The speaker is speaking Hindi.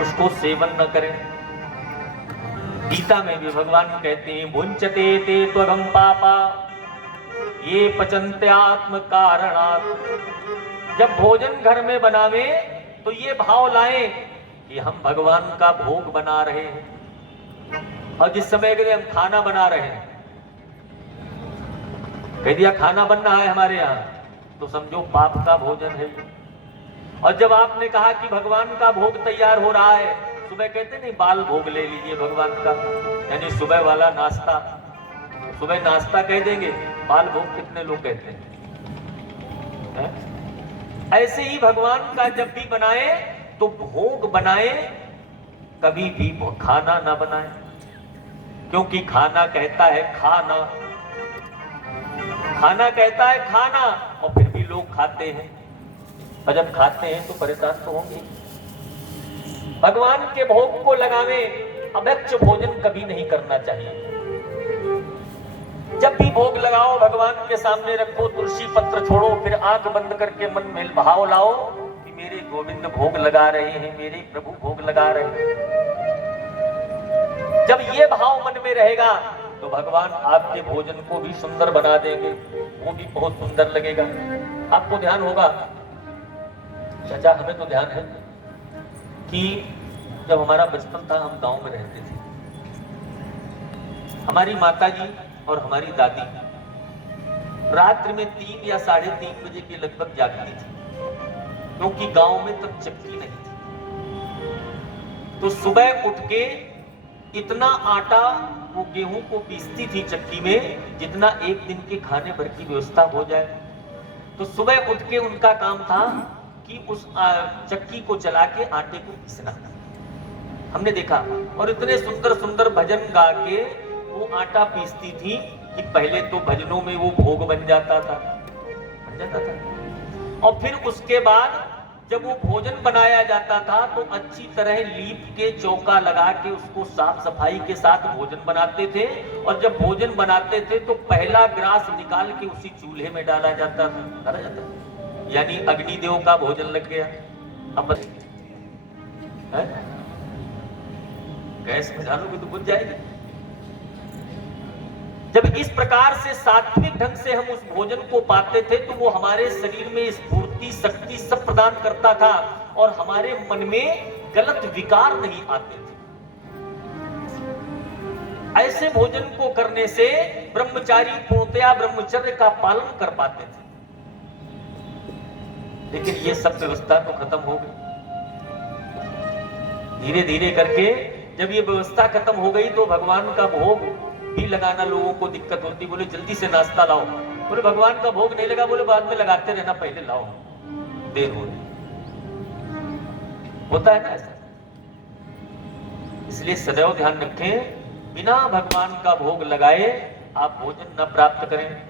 उसको सेवन न करें। गीता में भी भगवान कहते हैं भुंचते ते त्वगम पापा ये पचन्ते आत्म कारणात्। जब भोजन घर में बनावे तो ये भाव लाएं कि हम भगवान का भोग बना रहे हैं। और जिस समय के लिए हम खाना बना रहे हैं, कह दिया खाना बन रहा है हमारे यहाँ, तो समझो पाप का भोजन है। और जब आपने कहा कि भगवान का भोग तैयार हो रहा है, सुबह कहते नहीं बाल भोग ले लीजिए भगवान का, यानी सुबह वाला नाश्ता। सुबह नाश्ता कह देंगे, बाल भोग कितने लोग कहते हैं? ऐसे ही भगवान का जब भी बनाए तो भोग बनाए, कभी भी खाना ना बनाए। क्योंकि खाना कहता है खाना, खाना कहता है खाना, और फिर भी लोग खाते हैं। और जब खाते हैं तो परेशान तो होंगे। भगवान के भोग को लगावे, अभक्ष भोजन कभी नहीं करना चाहिए। जब भी भोग लगाओ भगवान के सामने रखो, तुलसी पत्र छोड़ो, फिर आंख बंद करके मन में भाव लाओ कि मेरे गोविंद भोग लगा रहे हैं, मेरे प्रभु भोग लगा रहे हैं। जब ये भाव मन में रहेगा तो भगवान आपके भोजन को भी सुंदर बना देंगे, वो भी बहुत सुंदर लगेगा। आपको ध्यान होगा, चाचा हमें तो ध्यान है कि जब हमारा बचपन था, हम गांव में रहते थे, हमारी माता जी और हमारी दादी रात्रि में 3 या 3:30 बजे के लगभग जागती थी, क्योंकि गांव में तब चक्की नहीं थी। तो सुबह उठ के इतना आटा वो गेहूं को पीसती थी चक्की में, जितना एक दिन के खाने भर की व्यवस्था हो जाए। तो सुबह उठ के उनका काम था कि उस चक्की को चला के आटे को पीसना। हमने देखा, और इतने सुंदर सुंदर भजन गा के वो आटा पीसती थी कि पहले तो भजनों में वो भोग बन जाता था। और फिर उसके बाद जब वो भोजन बनाया जाता था तो अच्छी तरह लीप के चौका लगा के उसको साफ सफाई के साथ भोजन बनाते थे। और जब भोजन बनाते थे तो पहला ग्रास निकाल के उसी चूल्हे में डाला जाता था, यानी अग्निदेव का भोजन लग गया। अब गैस में डालोगे तो बुझ जाएगी। जब इस प्रकार से सात्विक ढंग से हम उस भोजन को पाते थे तो वो हमारे शरीर में स्फूर्ति, शक्ति सब प्रदान करता था, और हमारे मन में गलत विकार नहीं आते थे। ऐसे भोजन को करने से ब्रह्मचारी पूर्णतया ब्रह्मचर्य का पालन कर पाते थे। लेकिन ये सब व्यवस्था तो खत्म हो गई। धीरे धीरे करके जब ये व्यवस्था खत्म हो गई तो भगवान का भोग भी लगाना लोगों को दिक्कत होती। बोले जल्दी से नाश्ता लाओ, बोले भगवान का भोग नहीं लगा, बोले बाद में लगाते रहना, पहले लाओ, देर हो रही। होता है ना ऐसा। इसलिए सदैव ध्यान रखें, बिना भगवान का भोग लगाए आप भोजन न प्राप्त करें।